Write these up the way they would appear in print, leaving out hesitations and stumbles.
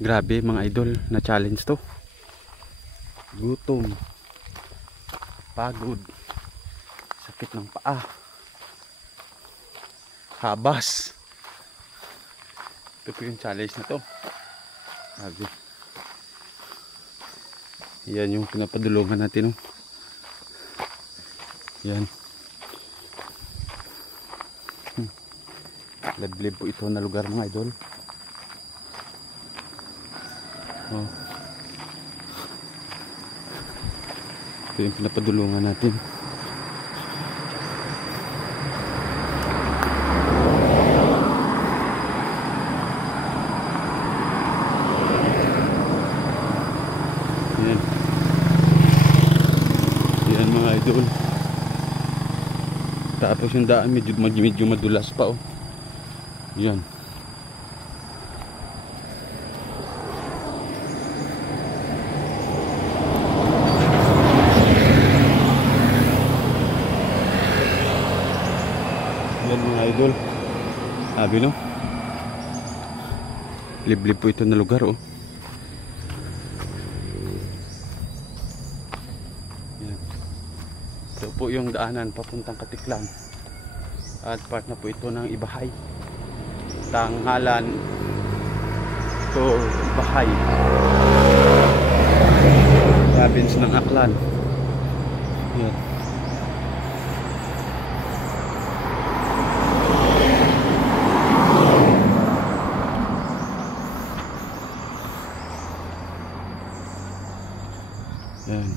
Grabe mga idol, na challenge to. Gutom, pagod, sakit ng paa, habas. Ito po yung challenge na to. Grabe. Yan yung pinapadulungan natin, oh. Yan. Liblib po ito na lugar mga idol. Oh. Ito yung pinapadulungan natin. Yan. Yan mga idol. Tapos yung daan medyo madulas pa, oh. Yan. Yan mga idol. Sabi no. Liblib po ito na lugar, oh. Yan. Ito po yung daanan papuntang Katiklan. At part na po ito ng Ibahay. Tanghalan to Bahay, province ng Aklan. Yan. Yan.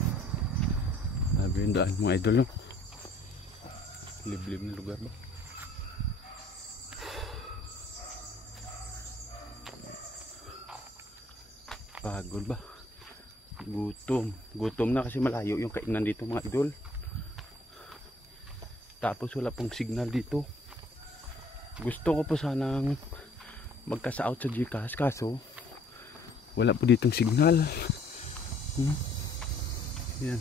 Sabi yung daan mga idol, no? Liblib na lugar ba? Pagod ba? Gutom na kasi malayo yung kainan dito mga idol. Tapos wala pong signal dito. Gusto ko po sanang magkasa-out sa GCash, kaso wala po ditong signal. Yan.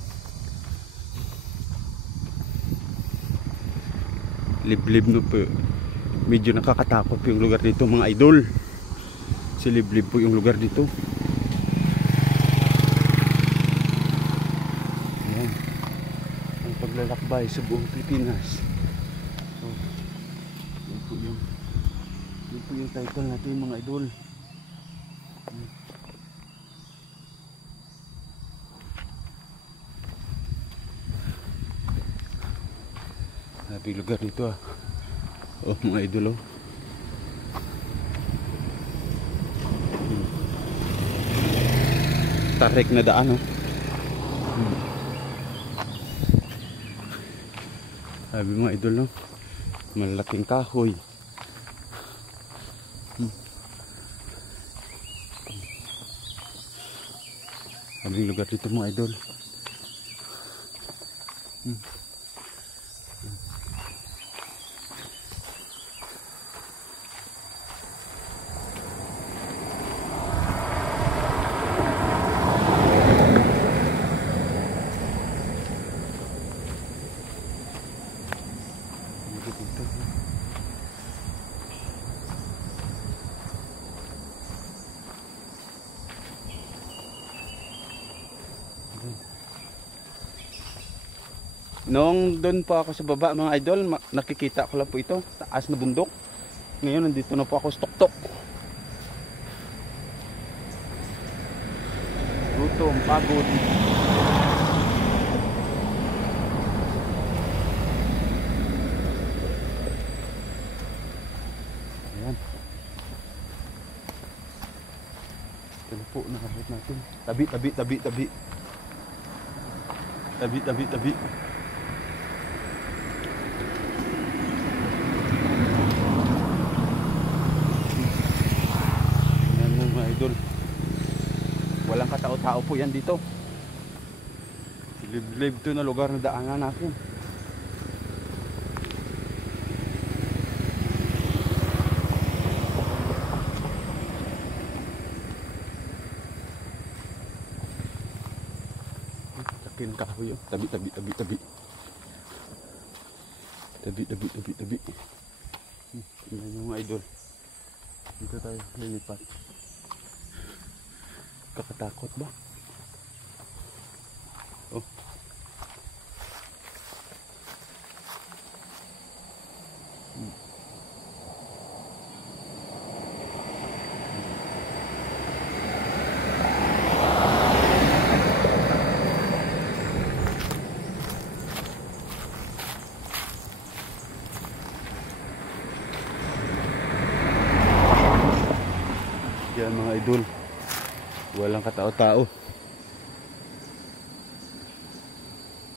Liblib no po. Medyo nakakatakot po yung lugar dito mga idol. Si liblib po yung lugar dito. Paglalakbay sa buong Pilipinas. So, yun po yung title natin mga idol. Sabi lugar dito, ah. Oh mga idol, oh. Tarik na daan, oh. Sabi mga idol, no? Malaking kahoy. Sabi yung lugar dito mga idol. Noong doon po ako sa baba mga idol, nakikita ko lang po ito, taas na bundok. Ngayon nandito na po ako sa tuktok. Gutom, pagod. Ayan. Ito na po, nakabot natin. Tabi. Idol, walang katao-tao po yan dito. Liblib to na lugar na daanan natin. Takin kahoy, oh. Tabi. Tingnan nyo mga idol. Dito tayo lilipat. Kakatakot ba? Oh. Yan mga idol, walang katao-tao.